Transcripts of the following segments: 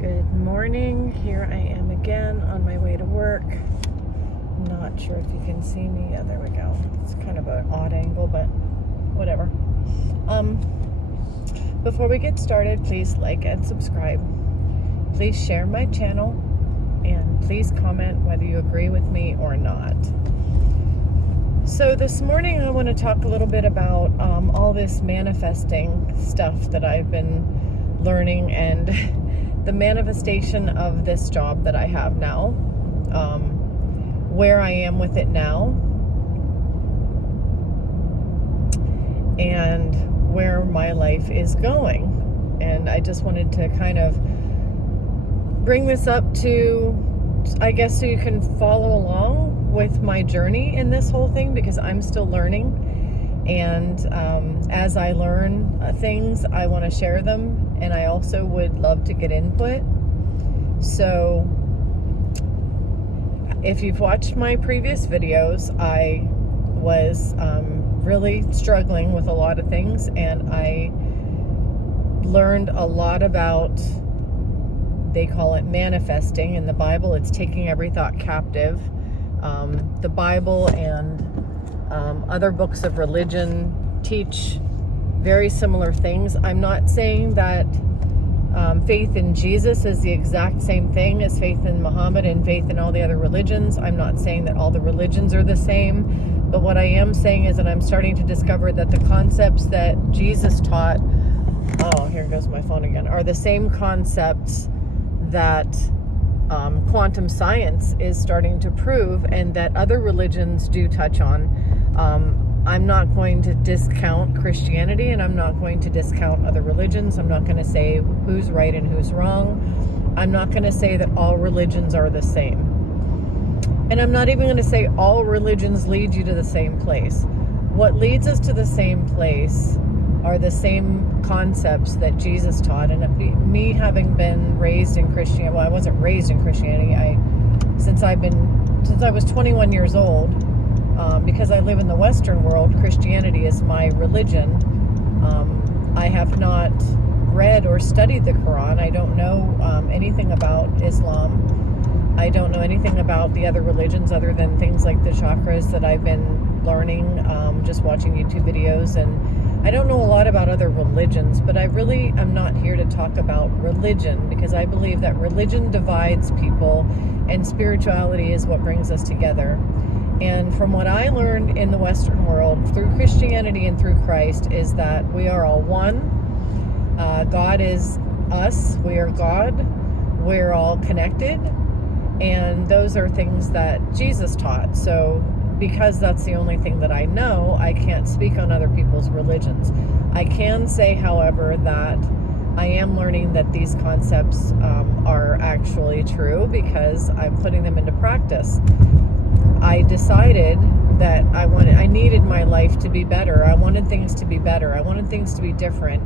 Good morning. Here I am again on my way to work. Not sure if you can see me. Yeah, there we go. It's kind of an odd angle, but whatever. Before we get started, please like and subscribe. Please share my channel, and please comment whether you agree with me or not. So this morning I want to talk a little bit about all this manifesting stuff that I've been learning and the manifestation of this job that I have now, where I am with it now, and where my life is going. And I just wanted to kind of bring this up to, I guess, so you can follow along with my journey in this whole thing, because I'm still learning. And as I learn things, I want to share them. And I also would love to get input. So if you've watched my previous videos, I was really struggling with a lot of things, and I learned a lot about, they call it manifesting. In the Bible, it's taking every thought captive. The Bible and other books of religion teach very similar things. I'm not saying that faith in Jesus is the exact same thing as faith in Muhammad and faith in all the other religions. I'm not saying that all the religions are the same, but what I am saying is that I'm starting to discover that the concepts that Jesus taught, oh, here goes my phone again, are the same concepts that quantum science is starting to prove, and that other religions do touch on. I'm not going to discount Christianity, and I'm not going to discount other religions. I'm not going to say who's right and who's wrong. I'm not going to say that all religions are the same. And I'm not even going to say all religions lead you to the same place. What leads us to the same place are the same concepts that Jesus taught. And me having been raised in Christianity, well, I wasn't raised in Christianity. Since I was 21 years old, because I live in the Western world, Christianity is my religion. I have not read or studied the Quran. I don't know anything about Islam. I don't know anything about the other religions other than things like the chakras that I've been learning, just watching YouTube videos. And I don't know a lot about other religions, but I really am not here to talk about religion, because I believe that religion divides people and spirituality is what brings us together. And from what I learned in the Western world through Christianity and through Christ is that we are all one. God is us. We are God. We're all connected. And those are things that Jesus taught. So because that's the only thing that I know, I can't speak on other people's religions. I can say, however, that I am learning that these concepts are actually true, because I'm putting them into practice. I decided that I needed my life to be better. I wanted things to be better. I wanted things to be different.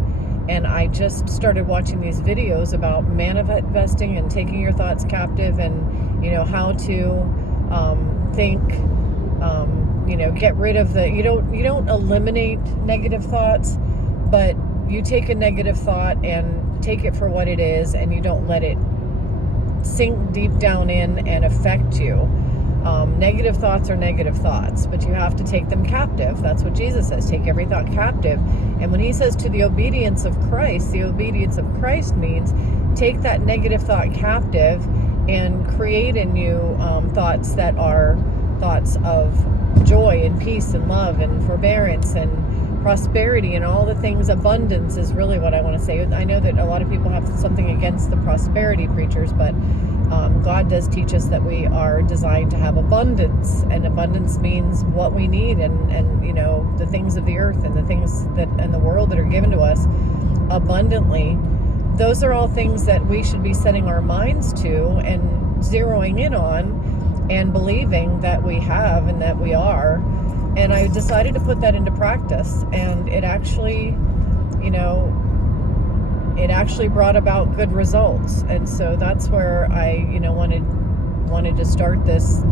And I just started watching these videos about manifesting and taking your thoughts captive, and, how to think, get rid of you don't eliminate negative thoughts, but you take a negative thought and take it for what it is, and you don't let it sink deep down in and affect you. Negative thoughts are negative thoughts, but you have to take them captive. That's what Jesus says, take every thought captive. And when he says to the obedience of Christ, the obedience of Christ means take that negative thought captive and create in you thoughts that are thoughts of joy and peace and love and forbearance and prosperity and all the things. Abundance is really what I want to say. I know that a lot of people have something against the prosperity preachers, but God does teach us that we are designed to have abundance, and abundance means what we need, and the things of the earth and the things that in the world that are given to us abundantly. Those are all things that we should be setting our minds to and zeroing in on and believing that we have and that we are. And I decided to put that into practice, and it actually, brought about good results. And so that's where I, wanted to start this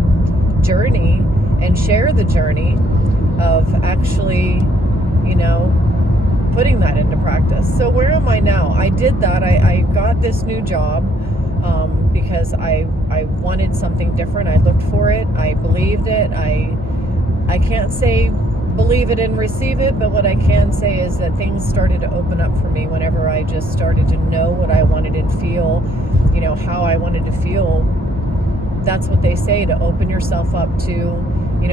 journey and share the journey of actually, putting that into practice. So where am I now? I did that. I got this new job because I wanted something different. I looked for it. I believed it. I can't say believe it and receive it, but what I can say is that things started to open up for me whenever I just started to know what I wanted and feel, how I wanted to feel. That's what they say, to open yourself up to,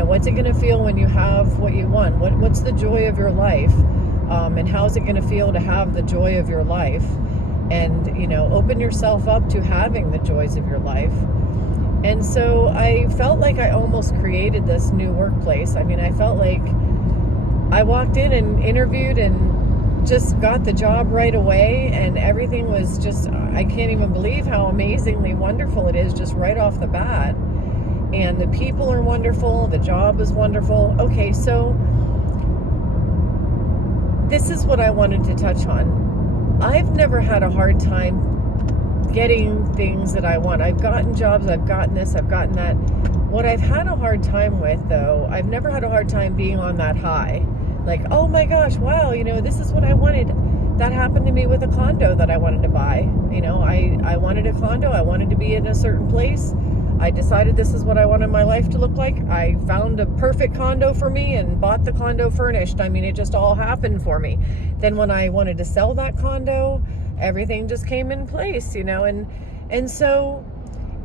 what's it going to feel when you have what you want? What's the joy of your life? And how's it going to feel to have the joy of your life? And, open yourself up to having the joys of your life. And so I felt like I almost created this new workplace. I mean, I felt like I walked in and interviewed and just got the job right away, and everything was just, I can't even believe how amazingly wonderful it is just right off the bat. And the people are wonderful, the job is wonderful. Okay, so this is what I wanted to touch on. I've never had a hard time getting things that I want. I've gotten jobs, I've gotten this, I've gotten that. What I've had a hard time with, though, I've never had a hard time being on that high. Like, oh my gosh, wow, this is what I wanted. That happened to me with a condo that I wanted to buy. I wanted a condo, I wanted to be in a certain place. I decided this is what I wanted my life to look like. I found a perfect condo for me and bought the condo furnished. I mean, it just all happened for me. Then when I wanted to sell that condo, everything just came in place, and so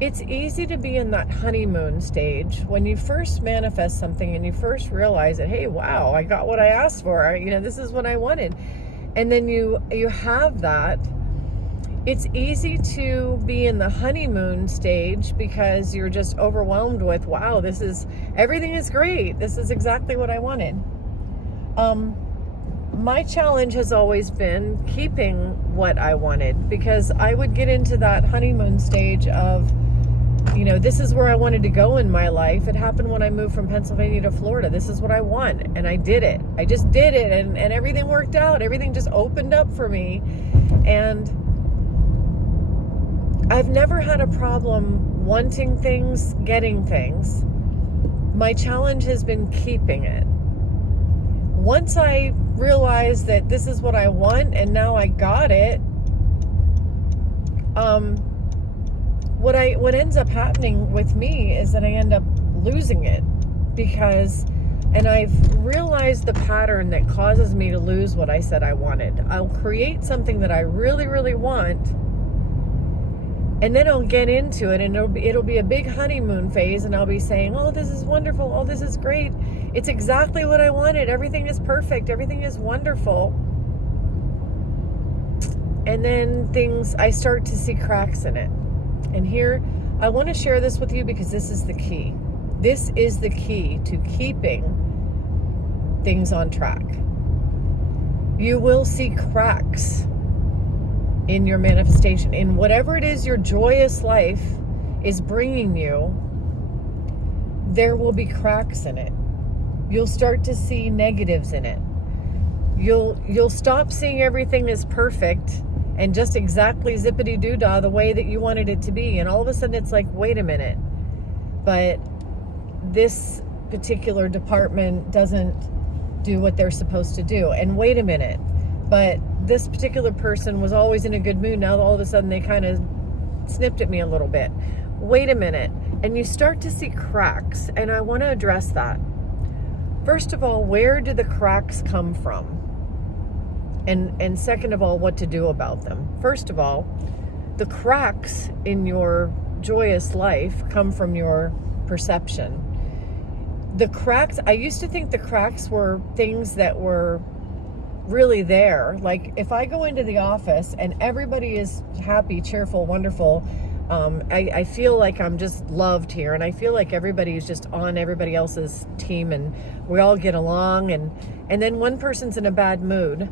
it's easy to be in that honeymoon stage when you first manifest something and you first realize that, hey, wow, I got what I asked for. This is what I wanted. And then you have that. It's easy to be in the honeymoon stage because you're just overwhelmed with, wow, everything is great. This is exactly what I wanted. My challenge has always been keeping what I wanted, because I would get into that honeymoon stage of, this is where I wanted to go in my life. It happened when I moved from Pennsylvania to Florida. This is what I want. And I did it. I just did it. And everything worked out. Everything just opened up for me. And I've never had a problem wanting things, getting things. My challenge has been keeping it. Once I realized that this is what I want and now I got it, what ends up happening with me is that I end up losing it, and I've realized the pattern that causes me to lose what I said I wanted. I'll create something that I really, really want, and then I'll get into it, and it'll be a big honeymoon phase, and I'll be saying, oh, this is wonderful, oh, this is great, it's exactly what I wanted, everything is perfect, everything is wonderful. And then I start to see cracks in it. And here, I want to share this with you because this is the key. This is the key to keeping things on track. You will see cracks in your manifestation, in whatever it is your joyous life is bringing you. There will be cracks in it. You'll start to see negatives in it. You'll stop seeing everything as perfect and just exactly zippity-doo-dah the way that you wanted it to be, and all of a sudden it's like, wait a minute, but this particular department doesn't do what they're supposed to do, and wait a minute, but this particular person was always in a good mood, now all of a sudden they kind of snipped at me a little bit. Wait a minute. And you start to see cracks, and I want to address that. First of all, where do the cracks come from? And second of all, what to do about them. First of all, the cracks in your joyous life come from your perception. The cracks, I used to think the cracks were things that were really there. Like if I go into the office and everybody is happy, cheerful, wonderful, I feel like I'm just loved here, and I feel like everybody's just on everybody else's team, and we all get along, and then one person's in a bad mood.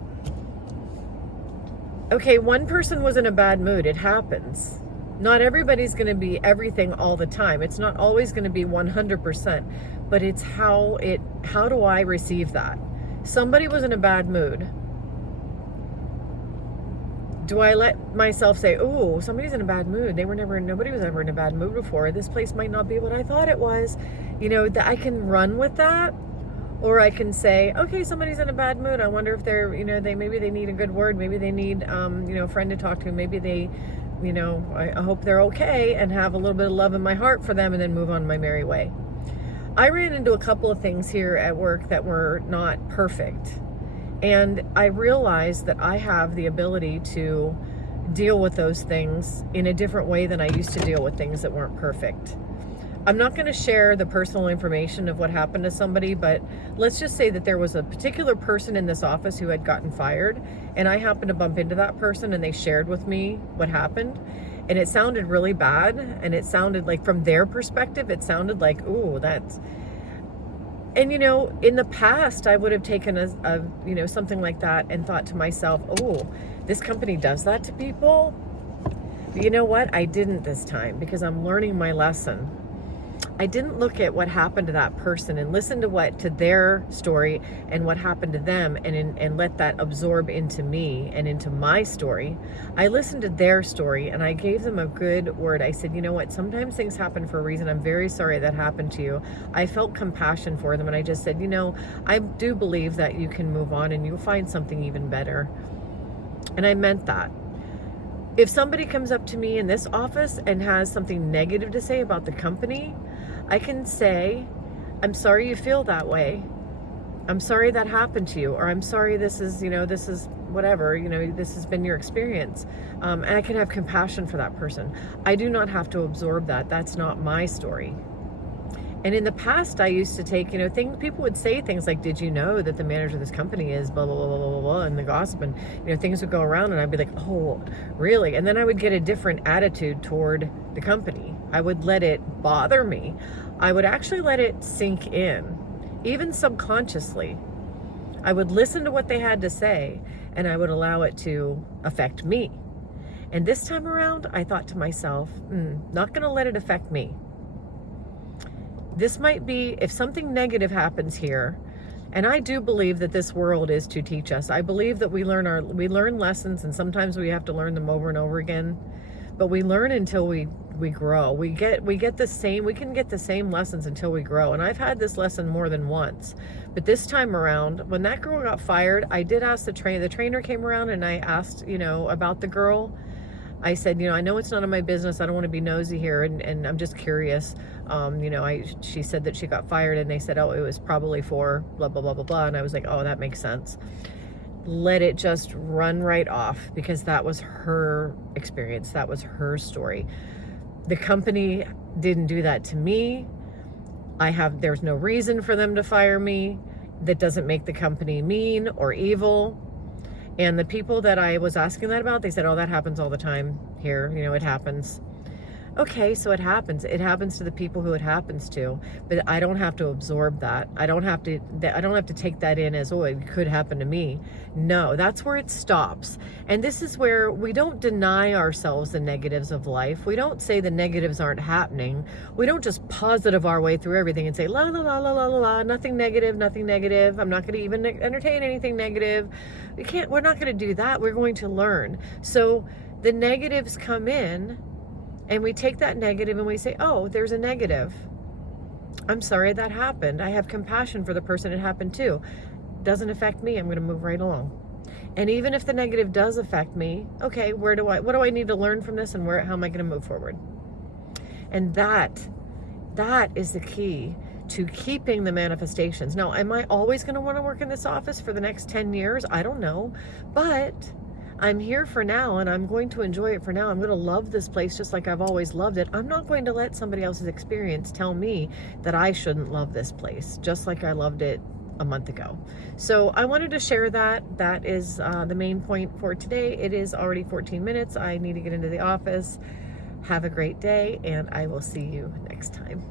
Okay, one person was in a bad mood. It happens. Not everybody's going to be everything all the time. It's not always going to be 100%, but it's how do I receive that? Somebody was in a bad mood. Do I let myself say, oh, somebody's in a bad mood. Nobody was ever in a bad mood before. This place might not be what I thought it was. That I can run with that. Or I can say, okay, somebody's in a bad mood. I wonder if they're, maybe they need a good word. Maybe they need, a friend to talk to. Maybe they, I hope they're okay, and have a little bit of love in my heart for them, and then move on my merry way. I ran into a couple of things here at work that were not perfect. And I realized that I have the ability to deal with those things in a different way than I used to deal with things that weren't perfect. I'm not going to share the personal information of what happened to somebody, but let's just say that there was a particular person in this office who had gotten fired, and I happened to bump into that person, and they shared with me what happened. And it sounded really bad, and it sounded like, from their perspective, it sounded like, ooh, that's... And, in the past, I would have taken a something like that and thought to myself, oh, this company does that to people? But you know what? I didn't this time, because I'm learning my lesson. I didn't look at what happened to that person and listen to their story and what happened to them, and let that absorb into me and into my story. I listened to their story, and I gave them a good word. I said, you know what, sometimes things happen for a reason. I'm very sorry that happened to you. I felt compassion for them, and I just said, I do believe that you can move on and you'll find something even better. And I meant that. If somebody comes up to me in this office and has something negative to say about the company, I can say, I'm sorry you feel that way. I'm sorry that happened to you. Or I'm sorry this is whatever, this has been your experience. And I can have compassion for that person. I do not have to absorb that. That's not my story. And in the past, I used to take, people would say things like, did you know that the manager of this company is blah, blah, blah, blah, blah, blah, and the gossip, and, things would go around, and I'd be like, oh, really? And then I would get a different attitude toward the company. I would let it bother me. I would actually let it sink in, even subconsciously. I would listen to what they had to say, and I would allow it to affect me. And this time around, I thought to myself, not going to let it affect me. This might be, if something negative happens here, and I do believe that this world is to teach us. I believe that we learn lessons, and sometimes we have to learn them over and over again. But we learn until we grow. We can get the same lessons until we grow. And I've had this lesson more than once. But this time around, when that girl got fired, I did ask the trainer came around, and I asked, about the girl. I said, I know it's none of my business. I don't want to be nosy here, and I'm just curious. She said that she got fired, and they said, oh, it was probably for blah, blah, blah, blah, blah. And I was like, oh, that makes sense. Let it just run right off, because that was her experience. That was her story. The company didn't do that to me. There's no reason for them to fire me. That doesn't make the company mean or evil. And the people that I was asking that about, they said, oh, that happens all the time here. It happens. Okay, so it happens. It happens to the people who it happens to, but I don't have to absorb that. I don't have to take that in as, oh, it could happen to me. No, that's where it stops. And this is where we don't deny ourselves the negatives of life. We don't say the negatives aren't happening. We don't just positive our way through everything and say, la, la, la, la, la, la, la, nothing negative, nothing negative. I'm not going to even entertain anything negative. We're not going to do that. We're going to learn. So the negatives come in, and we take that negative and we say, oh, there's a negative. I'm sorry that happened. I have compassion for the person it happened to. Doesn't affect me. I'm going to move right along. And even if the negative does affect me, okay, what do I need to learn from this, and how am I going to move forward? And that is the key to keeping the manifestations. Now, am I always going to want to work in this office for the next 10 years? I don't know. But I'm here for now, and I'm going to enjoy it for now. I'm going to love this place just like I've always loved it. I'm not going to let somebody else's experience tell me that I shouldn't love this place, just like I loved it a month ago. So I wanted to share that. That is the main point for today. It is already 14 minutes. I need to get into the office. Have a great day, and I will see you next time.